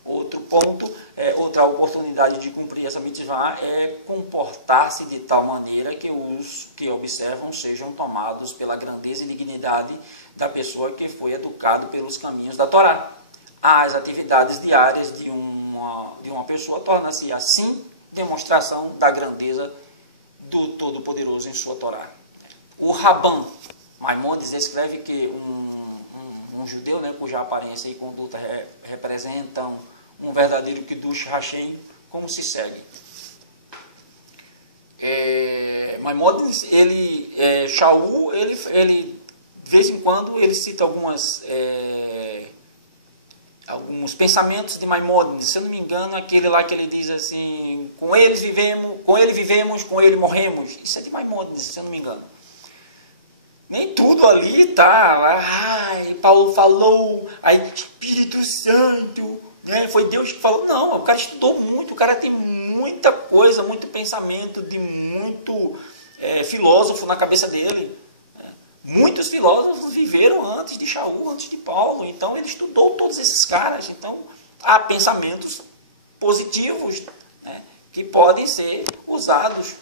Outro ponto, outra oportunidade de cumprir essa mitzvah é comportar-se de tal maneira que os que observam sejam tomados pela grandeza e dignidade da pessoa que foi educado pelos caminhos da Torá. As atividades diárias de uma pessoa tornam-se assim demonstração da grandeza do Todo-Poderoso em sua Torá. O Rabban Maimônides escreve que um judeu, né, cuja aparência e conduta representam um verdadeiro Kiddush Hashem, como se segue. Maimônides, Shaul, ele de vez em quando ele cita alguns pensamentos de Maimônides. Se eu não me engano, aquele lá que ele diz assim: com ele vivemos, com ele morremos. Isso é de Maimônides, se eu não me engano. Nem tudo ali tá. Paulo falou, aí Espírito Santo, né, foi Deus que falou. Não, o cara estudou muito, o cara tem muita coisa, muito pensamento de muito filósofo na cabeça dele. Muitos filósofos viveram antes de Shaul, antes de Paulo, então ele estudou todos esses caras. Então há pensamentos positivos, né, que podem ser usados.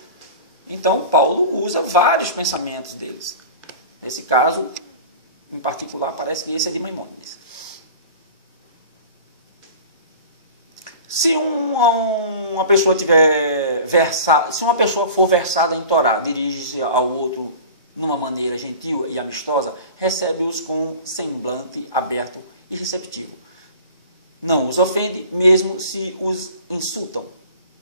Então Paulo usa vários pensamentos deles. Nesse caso, em particular, parece que esse é de Maimônides. Se uma pessoa for versada em Torá, dirige-se ao outro numa maneira gentil e amistosa, recebe-os com semblante aberto e receptivo. Não os ofende, mesmo se os insultam.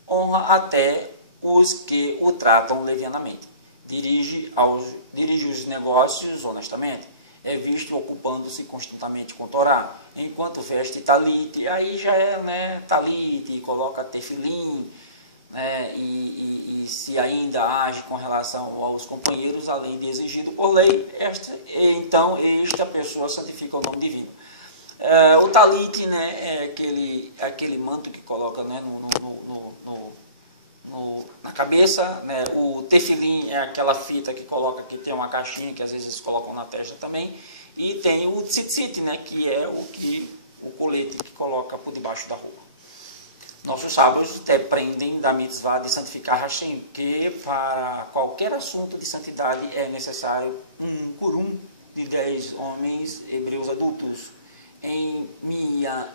Honra até os que o tratam levianamente. Dirige os negócios honestamente. É visto ocupando-se constantemente com Torá, enquanto veste talit. Aí já talit, coloca tefilim, né, e se ainda age com relação aos companheiros, além de exigido por lei, então esta pessoa santifica o nome divino. O talit, né, é aquele manto que coloca, né, na cabeça, né? O tefilim é aquela fita que coloca, que tem uma caixinha que às vezes colocam na testa também, e tem o tzitzit, né, que é o colete que coloca por debaixo da roupa. Nossos sábios dependem da mitzvah de santificar Hashem, porque para qualquer assunto de santidade é necessário um quorum de 10 homens hebreus adultos. Em Minyan,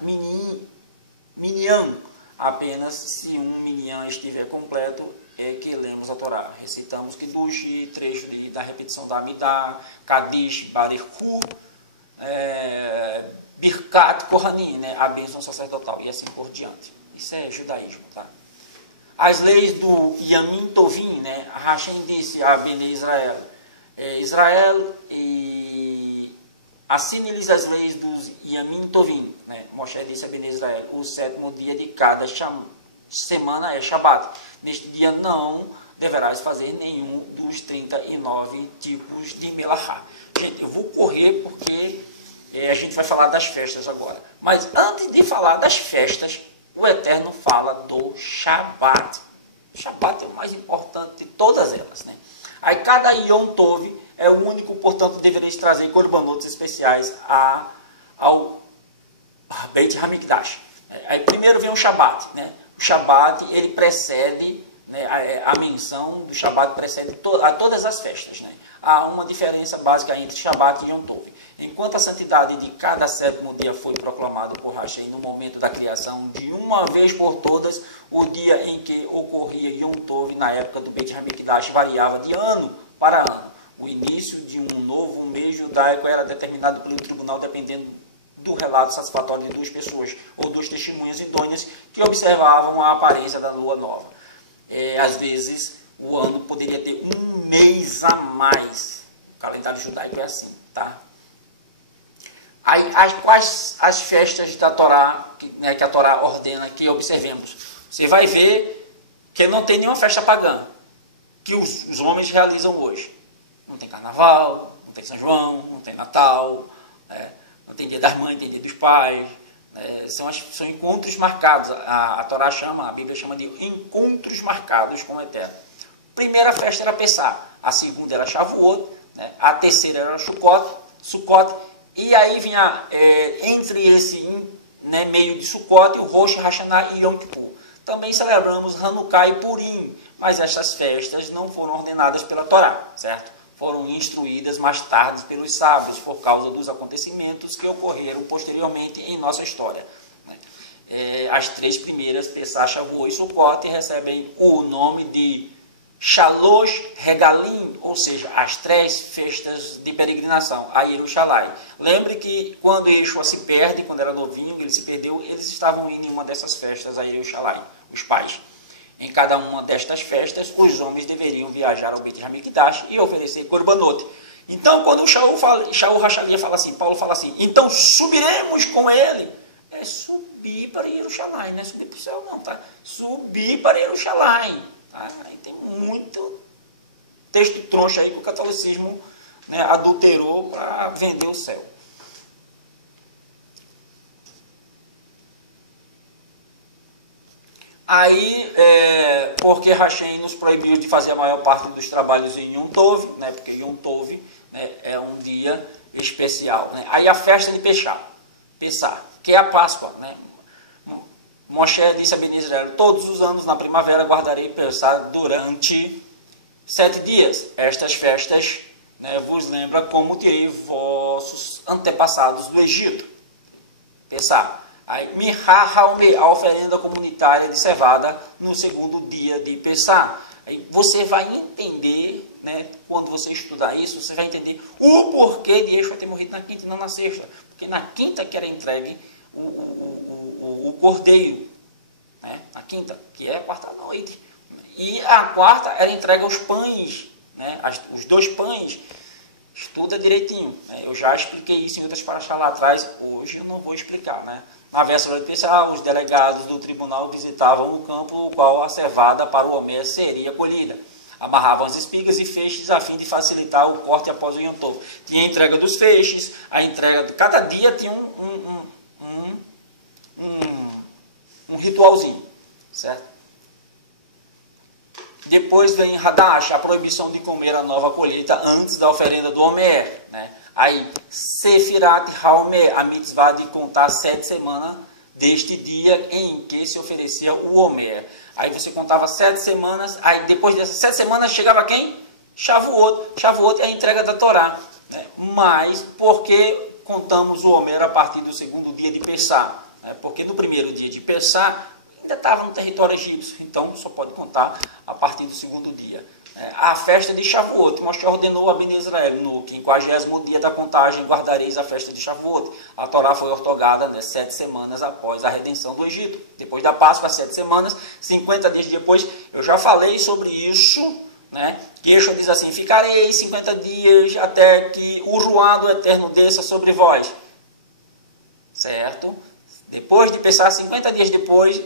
apenas se um Minyan estiver completo é que lemos a Torá. Recitamos Kiddush, trecho da repetição da Amidah, Kadish, Barechu, Birkat Kohanim, né, a bênção sacerdotal, e assim por diante. Isso é judaísmo, tá? As leis do Yamin Tovim, né? Hashem disse a Bnei Israel, Israel, e assine-lhes as leis dos Yamin Tovim, né? Moshe disse a Bnei Israel: o 7º dia de cada semana é Shabat. Neste dia não deverás fazer nenhum dos 39 tipos de melachá. Gente, eu vou correr porque a gente vai falar das festas agora. Mas antes de falar das festas, o Eterno fala do Shabat. O Shabat é o mais importante de todas elas, né? Aí cada Yom Tov é o único, portanto, devereis trazer corbanotes especiais ao Beit HaMikdash. Aí primeiro vem o Shabat, né? O Shabat, ele precede né, a menção do Shabat precede a todas as festas. Né? Há uma diferença básica entre Shabat e Yom Tov. Enquanto a santidade de cada sétimo dia foi proclamado por Rashi no momento da criação, de uma vez por todas, o dia em que ocorria Yom Tov na época do Beit HaMikdash variava de ano para ano. O início de um novo mês judaico era determinado pelo tribunal dependendo do relato satisfatório de duas pessoas ou duas testemunhas idôneas que observavam a aparência da lua nova. Às vezes, o ano poderia ter um mês a mais. O calendário judaico é assim, tá? Aí, quais as festas da Torá, que a Torá ordena que observemos? Você vai ver que não tem nenhuma festa pagã que os homens realizam hoje. Não tem carnaval, não tem São João, não tem Natal, não tem dia das mães, tem dia dos pais. São encontros marcados. A Torá a Bíblia chama de encontros marcados com o Eterno. A primeira festa era Pessah, a segunda era Shavuot, né? A terceira era Sukkot, e aí vinha entre esse meio de Sukkot, o Rosh Hashanah e Yom Kippur. Também celebramos Hanukkah e Purim, mas essas festas não foram ordenadas pela Torá, certo? Foram instruídas mais tarde pelos sábios, por causa dos acontecimentos que ocorreram posteriormente em nossa história. As três primeiras, Pessah, Shavuot e Sukkot, recebem o nome de Shalosh Regalim, ou seja, as três festas de peregrinação a Jerusalém. Lembre que quando Yeshua se perde, quando era novinho, ele se perdeu, eles estavam indo em uma dessas festas a Jerusalém, os pais. Em cada uma destas festas, os homens deveriam viajar ao Beit HaMikdash e oferecer korbanot. Então, quando o Shaul Hachalia fala assim, Paulo fala assim, então subiremos com ele. É subir para Jerusalém, não é subir para o céu não, tá? Subir para Jerusalém. Tá? Aí tem muito texto troncho aí que o catolicismo, né, adulterou para vender o céu. Aí, porque Hashem nos proibiu de fazer a maior parte dos trabalhos em Yom Tov, né, porque Yom Tov, né, é um dia especial. Né? Aí a festa de Pessah, que é a Páscoa. Né? Moshe disse a Bnei Israel, todos os anos na primavera guardarei Pessah durante 7 dias. Estas festas, né, vos lembra como tirei vossos antepassados do Egito. Pessah. Aí, a oferenda comunitária de cevada no segundo dia de Pessah. Aí você vai entender, né, quando você estudar isso, você vai entender o porquê de Yeshua ter morrido na quinta e não na sexta. Porque na quinta que era entregue o cordeiro, né, na quinta, que é a quarta noite. E a quarta era entregue os pães, né, os 2 pães. Estuda direitinho. Né? Eu já expliquei isso em outras paraxá lá atrás, hoje eu não vou explicar, né? Na véspera de Pessah, os delegados do tribunal visitavam o campo no qual a cevada para o homer seria colhida. Amarravam as espigas e feixes a fim de facilitar o corte após o Yom Tov. Tinha a entrega dos feixes, a entrega de cada dia tinha um ritualzinho, certo? Depois vem Hadash, a proibição de comer a nova colheita antes da oferenda do homer, né? Aí, Sefirat Haomer, a mitzvah de contar 7 semanas deste dia em que se oferecia o homer. Aí você contava 7 semanas, aí depois dessas 7 semanas chegava quem? Shavuot. Shavuot é a entrega da Torá. Né? Mas, por que contamos o homer a partir do segundo dia de Pessah? Porque no primeiro dia de Pessah ainda estava no território egípcio, então só pode contar a partir do segundo dia. A festa de Shavuot, Moshe ordenou a Bnei Israel, no 50º dia da contagem, guardareis a festa de Shavuot. A Torá foi ortogada, né, 7 semanas após a redenção do Egito. Depois da Páscoa, 7 semanas, 50 dias depois, eu já falei sobre isso, né, que Yeshua diz assim, ficarei 50 dias até que o ruá do Eterno desça sobre vós. Certo? Depois de pensar 50 dias depois,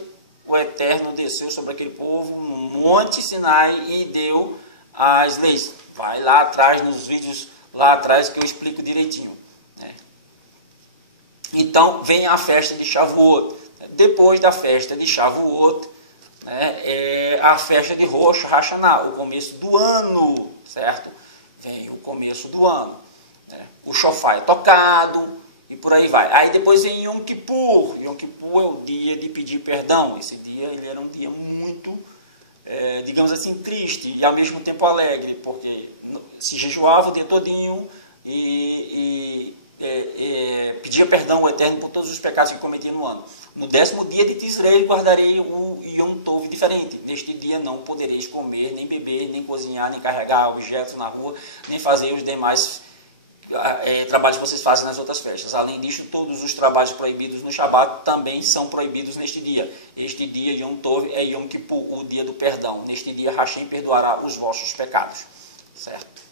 o Eterno desceu sobre aquele povo no Monte Sinai e deu as leis. Vai lá atrás, nos vídeos lá atrás, que eu explico direitinho. Né? Então, vem a festa de Shavuot. Depois da festa de Shavuot, né, é a festa de Rosh Hashanah, o começo do ano, certo? Vem o começo do ano. Né? O shofar é tocado, e por aí vai. Aí depois vem Yom Kippur. Yom Kippur é o dia de pedir perdão. Esse dia ele era um dia muito digamos assim, triste e ao mesmo tempo alegre, porque se jejuava o dia todinho e pedia perdão ao Eterno por todos os pecados que cometia no ano. No 10º dia de Tisrei guardarei o Yom Tov diferente. Neste dia não podereis comer, nem beber, nem cozinhar, nem carregar objetos na rua, nem fazer os demais trabalhos que vocês fazem nas outras festas. Além disso, todos os trabalhos proibidos no Shabat também são proibidos neste dia. Este dia, Yom Tov, é Yom Kippur, o dia do perdão. Neste dia, Hashem perdoará os vossos pecados. Certo?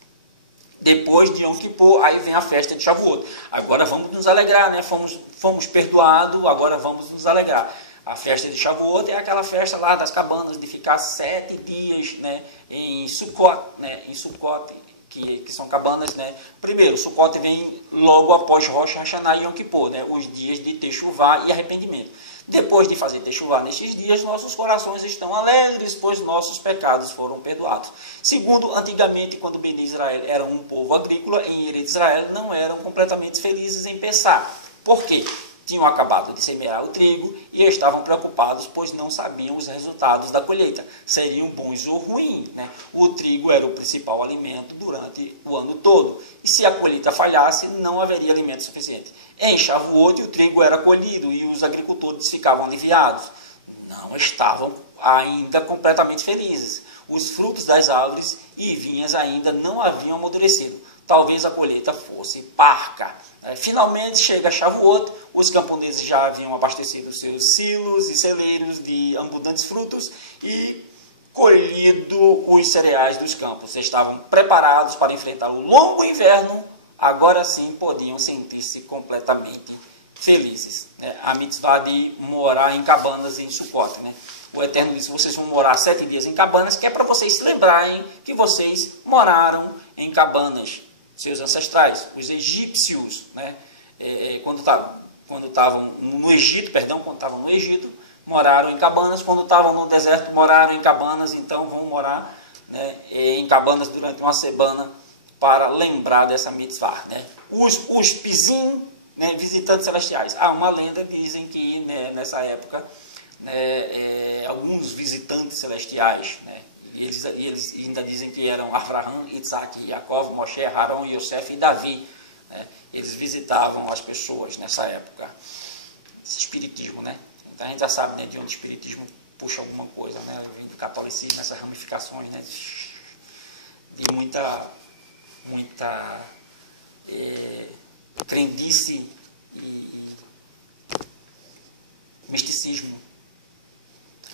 Depois de Yom Kippur, aí vem a festa de Shavuot. Agora vamos nos alegrar, né? Fomos perdoados, agora vamos nos alegrar. A festa de Shavuot é aquela festa lá das cabanas, de ficar 7 dias, né, em Sukkot, né? Em Sukkot, que são cabanas, né? Primeiro, Sukkot vem logo após Rosh Hashanah e Yom Kippur, né? Os dias de Teshuvah e arrependimento. Depois de fazer Teshuvah nesses dias, nossos corações estão alegres, pois nossos pecados foram perdoados. Segundo, antigamente, quando Bnei Israel era um povo agrícola, em Eretz Israel não eram completamente felizes em pensar. Por quê? Tinham acabado de semear o trigo e estavam preocupados, pois não sabiam os resultados da colheita. Seriam bons ou ruins, né? O trigo era o principal alimento durante o ano todo. E se a colheita falhasse, não haveria alimento suficiente. Em Shavuot, o trigo era colhido e os agricultores ficavam aliviados. Não estavam ainda completamente felizes. Os frutos das árvores e vinhas ainda não haviam amadurecido. Talvez a colheita fosse parca. Finalmente chega Shavuot, os camponeses já haviam abastecido seus silos e celeiros de abundantes frutos e colhido os cereais dos campos. Estavam preparados para enfrentar o longo inverno, agora sim podiam sentir-se completamente felizes. A mitzvah de morar em cabanas em Sukkot, né? O Eterno disse: vocês vão morar 7 dias em cabanas, que é para vocês se lembrarem que vocês moraram em cabanas. Seus ancestrais, os egípcios, né? Quando estavam no Egito, moraram em cabanas. Quando estavam no deserto, moraram em cabanas. Então vão morar, né, em cabanas durante uma semana para lembrar dessa mitzvah, né? Os pizim, né, visitantes celestiais. Há uma lenda, dizem que, né, nessa época, né, alguns visitantes celestiais, né, eles ainda dizem que eram Avraham, Isaac, Jacob, Moshe, Arão, Yosef e Davi, né? Eles visitavam as pessoas nessa época. Esse espiritismo, né? Então a gente já sabe, né, de onde o espiritismo puxa alguma coisa, né? Vem do catolicismo, essas ramificações, né? De muita crendice e misticismo.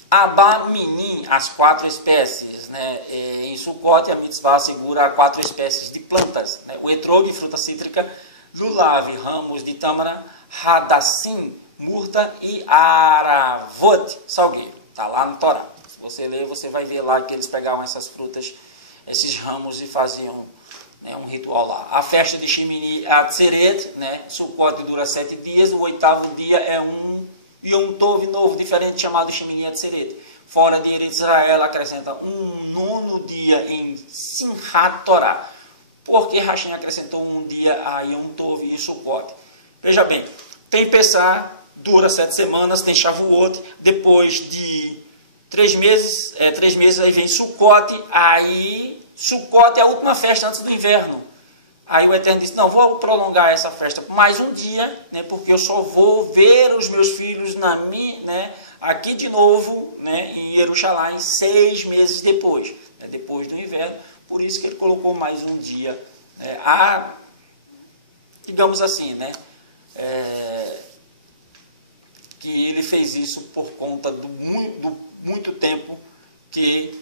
Abá Minim, as 4 espécies, né? Em Sukkot, a mitzvah assegura 4 espécies de plantas, né? O etrog, fruta cítrica, lulav, ramos de tâmara, hadassim, murta e aravot, salgueiro. Está lá no Torá. Se você ler, você vai ver lá que eles pegavam essas frutas, esses ramos e faziam, né, um ritual lá. A festa de Shemini Atzeret, né? Sukkot dura 7 dias, o 8º dia é um Yom Tov novo, diferente, chamado Shemini Atzeret. Fora de Eretz Israel, acrescenta um 9º dia em Simchat Torah. Por que Hashem acrescentou um dia a Yom Tov e Sukkot? Veja bem, tem Pessah, dura 7 semanas, tem Shavuot, depois de 3 meses, aí vem Sukkot, aí Sukkot é a última festa antes do inverno. Aí o Eterno disse: não, vou prolongar essa festa por mais um dia, né, porque eu só vou ver os meus filhos né, aqui de novo, né, em Jerusalém 6 meses depois, né, depois do inverno. Por isso que ele colocou mais um dia, né, digamos assim, né, que ele fez isso por conta do muito tempo que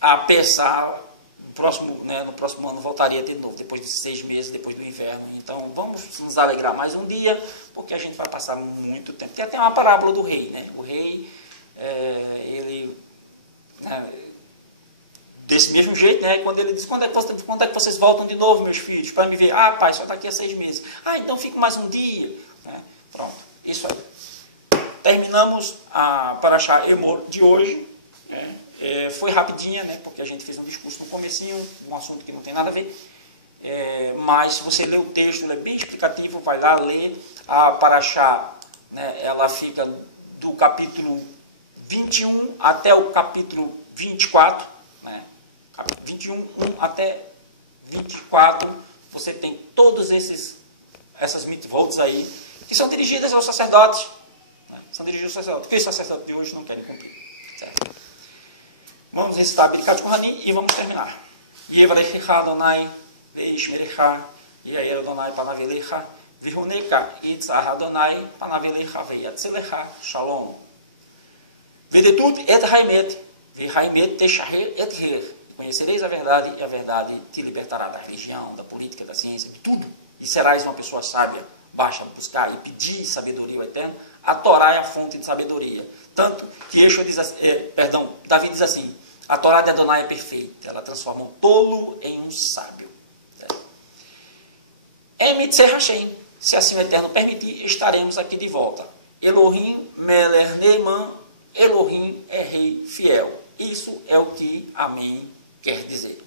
a Pessah no próximo ano voltaria de novo, depois de 6 meses, depois do inverno. Então vamos nos alegrar mais um dia, porque a gente vai passar muito tempo. Tem até uma parábola do rei, né? O rei, ele, né, desse mesmo jeito, né? Quando ele diz: quando é que vocês voltam de novo, meus filhos, para me ver? Ah, pai, só daqui a 6 meses. Ah, então fico mais um dia, né? Pronto, isso aí. Terminamos a Parashá Emor de hoje, né? Foi rapidinha, né, porque a gente fez um discurso no comecinho, um assunto que não tem nada a ver, mas se você ler o texto, ele é bem explicativo, vai lá ler a Parashá, né, ela fica do capítulo 21 até o capítulo 24, né? 21, 1 até 24, você tem todas essas mitzvot aí, que são dirigidas aos sacerdotes. Né? São dirigidas aos sacerdotes, que os sacerdotes de hoje não querem cumprir. Certo? Vamos recitar Birkat Kohanim e vamos terminar. Yevarechecha Adonai veishmerecha, Yair Adonai panavelecha, vihuneka itzah Adonai panavelecha veyatzelecha shalom. Vedetut et haimet, vehaimet teshaher et her. Conhecereis a verdade e a verdade te libertará da religião, da política, da ciência, de tudo. E serás uma pessoa sábia. Basta buscar e pedir sabedoria ao Eterno. A Torá é a fonte de sabedoria. Tanto que Davi diz assim, a Torá de Adonai é perfeita. Ela transforma um tolo em um sábio. Emitzer Hashem. Se assim o Eterno permitir, estaremos aqui de volta. Elohim Meler Neiman. Elohim é rei fiel. Isso é o que Amém quer dizer.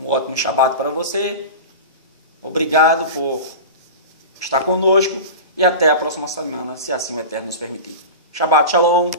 Um ótimo Shabbat para você. Obrigado por estar conosco. E até a próxima semana, se assim o Eterno nos permitir. Shabbat Shalom.